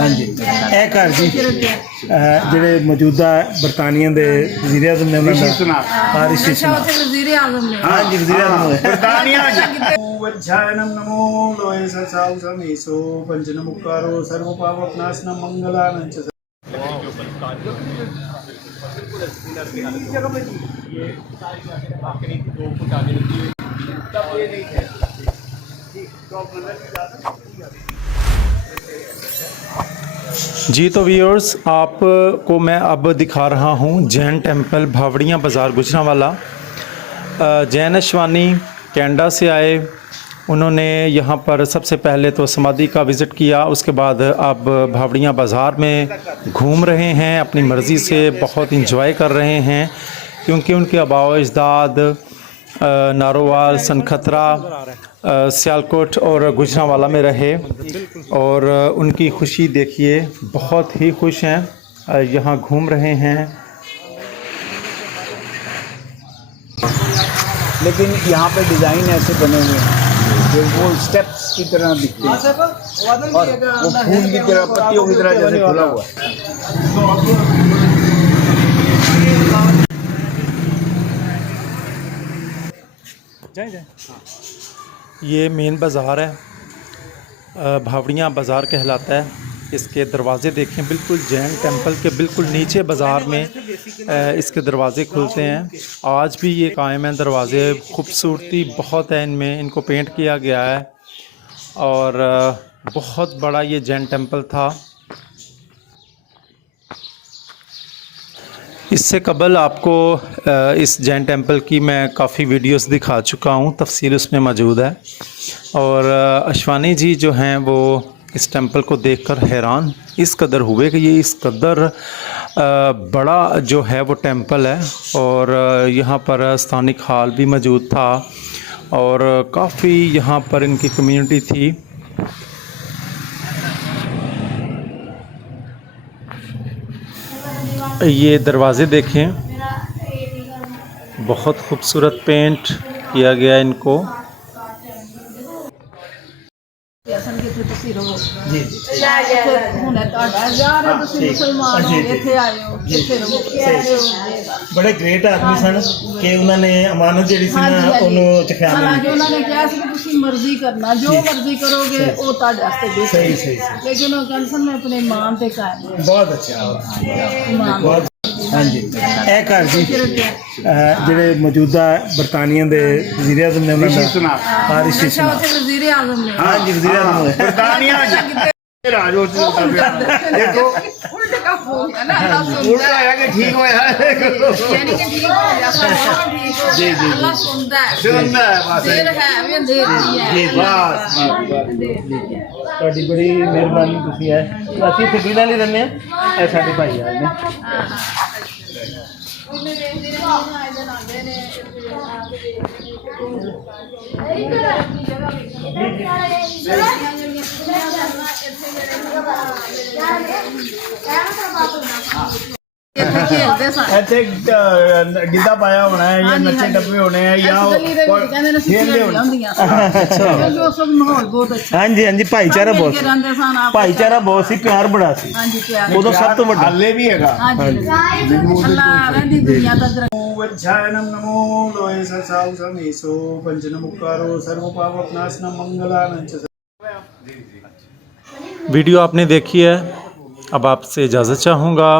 हाँ जी ਇਹ ਘਰ ਜੀ ਜਿਹੜੇ ਮੌਜੂਦਾ ਬਰਤਾਨੀਆ ਦੇ ਵਜ਼ੀਰ ਆਜ਼ਮ ਨੇ ਉਹਨਾਂ ਦਾ ਹਾਰਿਸ वजीर आजम ने हाँ जी वज़ीर आज़म ਬਰਤਾਨੀਆ ਵਜ੍ਜਾਇਨਮ ਨਮੋ ਲੋਏ ਸਸਾਉ ਸਮੇਸੋ ਪੰਜਨ ਮੁਕਾਰੋ ਸਰਵ ਪਾਵਕ ਨਾਸਨ ਮੰਗਲਾਨੰ ਚ जी तो व्यूअर्स आपको मैं अब दिखा रहा हूँ जैन टेम्पल भावड़िया बाज़ार गुजरांवाला। जैन अशवानी कैनेडा से आए, उन्होंने यहाँ पर सबसे पहले तो समाधि का विज़िट किया, उसके बाद अब भावड़िया बाज़ार में घूम रहे हैं, अपनी मर्ज़ी से बहुत इंजॉय कर रहे हैं क्योंकि उनके आबाओ अजदाद नारोवाल, सनखतरा, सियालकोट और गुजरांवाला में रहे और उनकी खुशी देखिए, बहुत ही खुश हैं, यहाँ घूम रहे हैं। लेकिन यहाँ पे डिज़ाइन ऐसे बने हुए हैं जो वो स्टेप्स की तरह दिखते हैं और वो फूल की तरह, पत्तियों की तरह जैसे खुला हुआ है। ये मेन बाज़ार है, भावड़िया बाज़ार कहलाता है। इसके दरवाज़े देखें, बिल्कुल जैन टेम्पल के बिल्कुल नीचे बाज़ार में इसके दरवाज़े खुलते हैं। आज भी ये कायम हैं दरवाज़े, खूबसूरती बहुत है इनमें, इनको पेंट किया गया है और बहुत बड़ा ये जैन टेम्पल था। इससे कबल आपको इस जैन टेम्पल की मैं काफ़ी वीडियोस दिखा चुका हूँ, तफसील उसमें मौजूद है। और अशवानी जी जो हैं वो इस टेम्पल को देखकर हैरान इस कदर हुए कि ये इस कदर बड़ा जो है वो टेम्पल है और यहाँ पर स्थानिक हाल भी मौजूद था और काफ़ी यहाँ पर इनकी कम्युनिटी थी। ये दरवाज़े देखें, बहुत खूबसूरत पेंट किया गया इनको। बड़े ग्रेट आदमी सन कि उन्होंने अमानत जी मर्जी करना जो मर्जी करोगे वो सही सही, लेकिन वो कैंसर में अपने ईमान पे कायम। बहुत अच्छा बहुत हाँ जी ਇਹ ਘਰ ਜੀ ਜਿਹੜੇ ਮੌਜੂਦਾ ਬਰਤਾਨੀਆ ਦੇ ਵਜ਼ੀਰ ਆਜ਼ਮ ਨੇ ਉਹਨਾਂ ਦਾ ਹਾਰਿਸ वजीर आजम ने हाँ जी वज़ीर आज़म ने बरतानिया राज हो चुका देखो उल्टे का फोन है ना, अल्लाह उल्टा सुनता है कि ठीक होया यानी कि ठीक हो गया सब ठीक हो गया, अल्लाह सुनता है बस देर है अभी देर नहीं है जी बस ਤੁਹਾਡੀ ਬੜੀ ਮਿਹਰਬਾਨੀ, ਤੁਸੀਂ ਹੈ ਅਸੀਂ ਇੱਥੇ ਬਿਨਾਂ ਨਹੀਂ ਰਹਿੰਦੇ ਹਾਂ, ਇਹ ਸਾਡੇ ਭਾਈ ਆ ਨੇ। ਇੱਥੇ ਗਿੱਧਾ ਪਾਇਆ ਹੋਣਾ ਹੈ ਜਾਂ ਨੱਚੇ ਟੱਪੇ ਹੋਣੇ ਆ ਜਾਂ ਖੇਡਦੇ ਹੋਣੇ। हाँ जी हाँ जी भाईचारा बहुत भाईचारा बहुत सी, प्यार बड़ा सी उदों सब तो बड़ा हाले भी हैगा। वज्जायनम नमो लोए ससाउ समेसो पंचन मुकारो सर्व पावक नासनम मंगलानं च। वीडियो आपने देखी है, अब आपसे इजाज़त चाहूँगा।